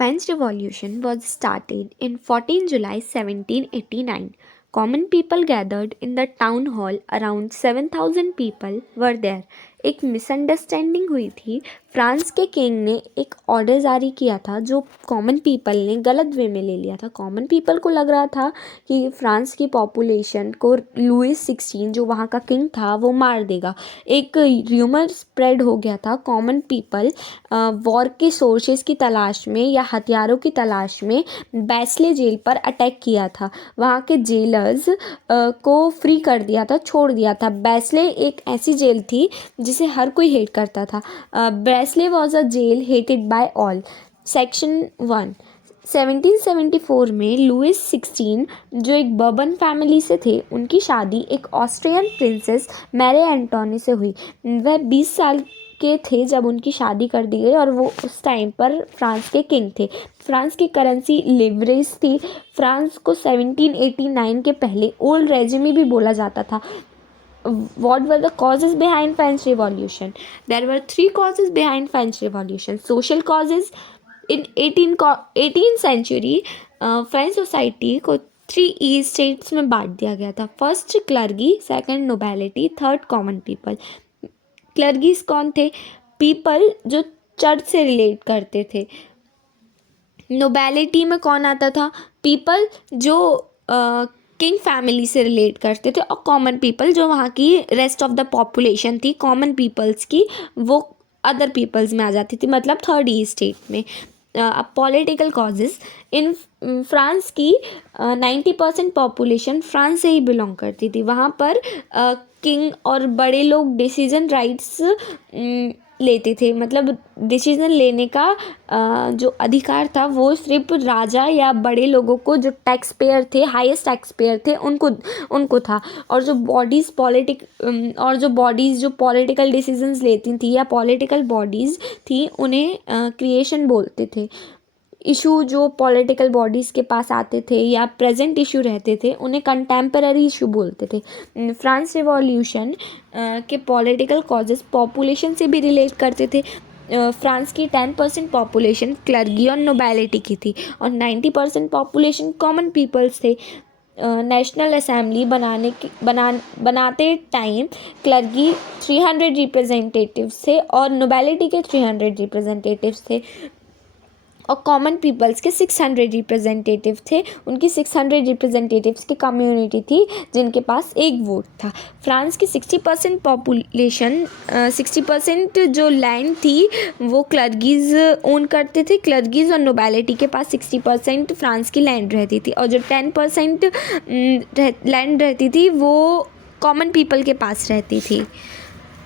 French Revolution was started in 14 July 1789. Common people gathered in the town hall. Around 7,000 people were there. एक misunderstanding हुई थी। France के king ने एक order जारी किया था जो कॉमन पीपल ने गलत वे में ले लिया था। कॉमन पीपल को लग रहा था कि फ्रांस की पॉपुलेशन को लुइस 16 जो वहाँ का किंग था वो मार देगा। एक र्यूमर स्प्रेड हो गया था। कॉमन पीपल वॉर के सोर्सेज की तलाश में या हथियारों की तलाश में बैस्ले जेल पर अटैक किया था। वहाँ के जेलर्स को फ्री कर दिया था, छोड़ दिया था। बैस्ले एक ऐसी जेल थी जिसे हर कोई हेट करता था। Bastille was a jail hated by all. Section 1 1774 में लुइस 16 जो एक बर्बन फैमिली से थे, उनकी शादी एक ऑस्ट्रियन प्रिंसेस मैरी एंटोनी से हुई। वह 20 साल के थे जब उनकी शादी कर दी गई और वो उस टाइम पर फ्रांस के किंग थे। फ्रांस की करेंसी लिवरेज थी। फ्रांस को 1789 के पहले ओल्ड रेजिमी भी बोला जाता था। What were the causes behind French Revolution? There were three causes behind French Revolution. Social causes. In 18th century, French society को 3 स्टेट्स में बांट दिया गया था। First clergy, second nobility, third common people. Clergies कौन थे? पीपल जो church से रिलेट करते थे। नोबेलिटी में कौन आता था? पीपल जो किंग फैमिली से रिलेट करते थे। और कॉमन पीपल जो वहाँ की रेस्ट ऑफ द पॉपुलेशन थी कॉमन पीपल्स की, वो अदर पीपल्स में आ जाती थी, मतलब थर्ड ई स्टेट में। अब पॉलिटिकल कॉजेज़। इन फ्रांस की 90% पॉपुलेशन फ्रांस से ही बिलोंग करती थी। वहाँ पर किंग और बड़े लोग डिसीजन राइट्स लेते थे, मतलब डिसीजन लेने का जो अधिकार था वो सिर्फ राजा या बड़े लोगों को, जो टैक्स पेयर थे, हाईएस्ट टैक्स पेयर थे, उनको था। और जो बॉडीज़ जो पॉलिटिकल डिसीजंस लेती थी या पॉलिटिकल बॉडीज़ थी, उन्हें क्रिएशन बोलते थे। इशू जो पॉलिटिकल बॉडीज़ के पास आते थे या प्रेजेंट इशू रहते थे, उन्हें कंटेम्पररी इशू बोलते थे। फ्रांस रिवॉल्यूशन के पॉलिटिकल कॉजेज़ पॉपुलेशन से भी रिलेट करते थे। फ्रांस की 10% पॉपुलेशन क्लर्गी और नोबेलिटी की थी और 90% पॉपुलेशन कॉमन पीपल्स थे। नेशनल असेंबली बनाते टाइम क्लर्गी 300 रिप्रेजेंटेटिव्स थे और नोबेलिटी के 300 रिप्रेजेंटेटिव्स थे और कॉमन पीपल्स के 600 रिप्रेजेंटेटिव थे। उनकी 600 रिप्रेजेंटेटिव्स की कम्युनिटी थी जिनके पास एक वोट था। फ्रांस की 60% पॉपुलेशन 60% जो लैंड थी वो क्लर्गीज़ ओन करते थे। क्लर्गीज़ और नोबेलिटी के पास 60% फ्रांस की लैंड रहती थी और जो 10% लैंड रहती थी वो कॉमन पीपल के पास रहती थी।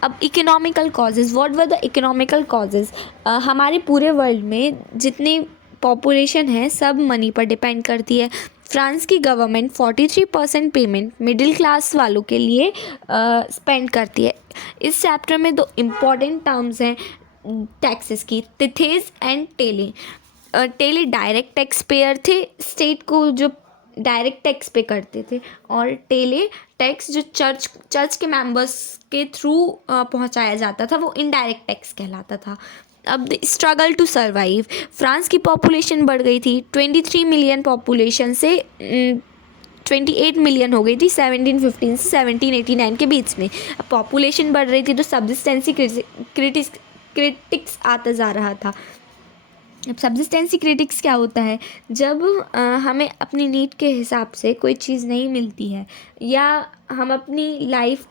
अब economical causes. What were the economical causes? हमारे पूरे वर्ल्ड में जितनी पॉपुलेशन है सब मनी पर डिपेंड करती है। फ्रांस की गवर्नमेंट 43% पेमेंट मिडिल क्लास वालों के लिए स्पेंड करती है। इस चैप्टर में 2 इम्पॉर्टेंट टर्म्स हैं टैक्सेस की, tithes and taille. Taille direct tax payer थे, स्टेट को जो डायरेक्ट टैक्स पे करते थे, और टेले टैक्स जो चर्च के मेंबर्स के थ्रू पहुंचाया जाता था वो इनडायरेक्ट टैक्स कहलाता था। अब स्ट्रगल टू सर्वाइव। फ्रांस की पॉपुलेशन बढ़ गई थी 23 मिलियन पॉपुलेशन से 28 मिलियन हो गई थी 1715 से 1789 के बीच में। अब पॉपुलेशन बढ़ रही थी तो सब्सिस्टेंसी क्रिटिक्स आता जा रहा था। अब सब्सिस्टेंसी क्रिटिक्स क्या होता है? जब हमें अपनी नीड के हिसाब से कोई चीज़ नहीं मिलती है या हम अपनी लाइफ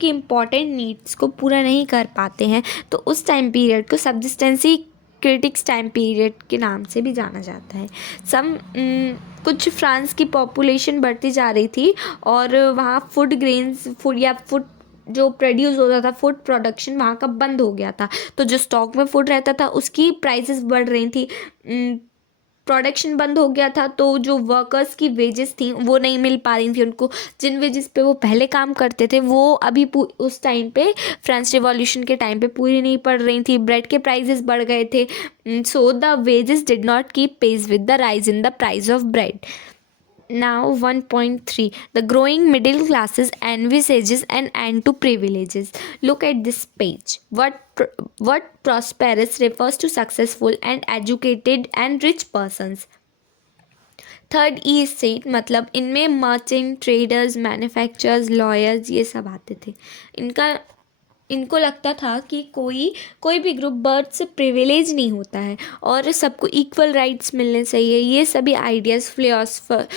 की इम्पॉर्टेंट नीड्स को पूरा नहीं कर पाते हैं, तो उस टाइम पीरियड को सब्सिस्टेंसी क्रिटिक्स टाइम पीरियड के नाम से भी जाना जाता है। कुछ फ्रांस की पॉपुलेशन बढ़ती जा रही थी और वहाँ फूड जो प्रोड्यूस होता था, फूड प्रोडक्शन वहाँ का बंद हो गया था, तो जो स्टॉक में फूड रहता था उसकी प्राइसेस बढ़ रही थी। प्रोडक्शन बंद हो गया था तो जो वर्कर्स की वेजेस थी वो नहीं मिल पा रही थी उनको। जिन वेजेस पे वो पहले काम करते थे वो अभी उस टाइम पे फ्रेंच रिवॉल्यूशन के टाइम पे पूरी नहीं पड़ रही थी। ब्रेड के प्राइसेस बढ़ गए थे। So the wages did not keep pace with the rise in the price of bread. Now 1.3, the growing middle classes envisages an end to privileges. Look at this page. What prosperous refers to successful and educated and rich persons. Third E state मतलब इनमें merchant, traders, manufacturers, lawyers ये सब आते थे. इनको लगता था कि कोई भी ग्रुप बर्थ से प्रिविलेज नहीं होता है और सबको इक्वल राइट्स मिलने चाहिए. ये सभी आइडियाज़ फिलोसफर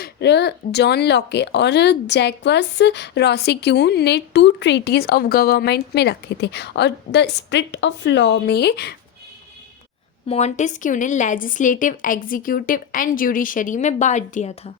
जॉन लॉके और जैक्वस रॉसिक्यू ने 2 ट्रीटीज़ ऑफ गवर्नमेंट में रखे थे और द स्पिरिट ऑफ लॉ में मॉन्टेस्क्यू ने लेजिस्लेटिव, एग्जीक्यूटिव एंड जुडिशरी में बांट दिया था.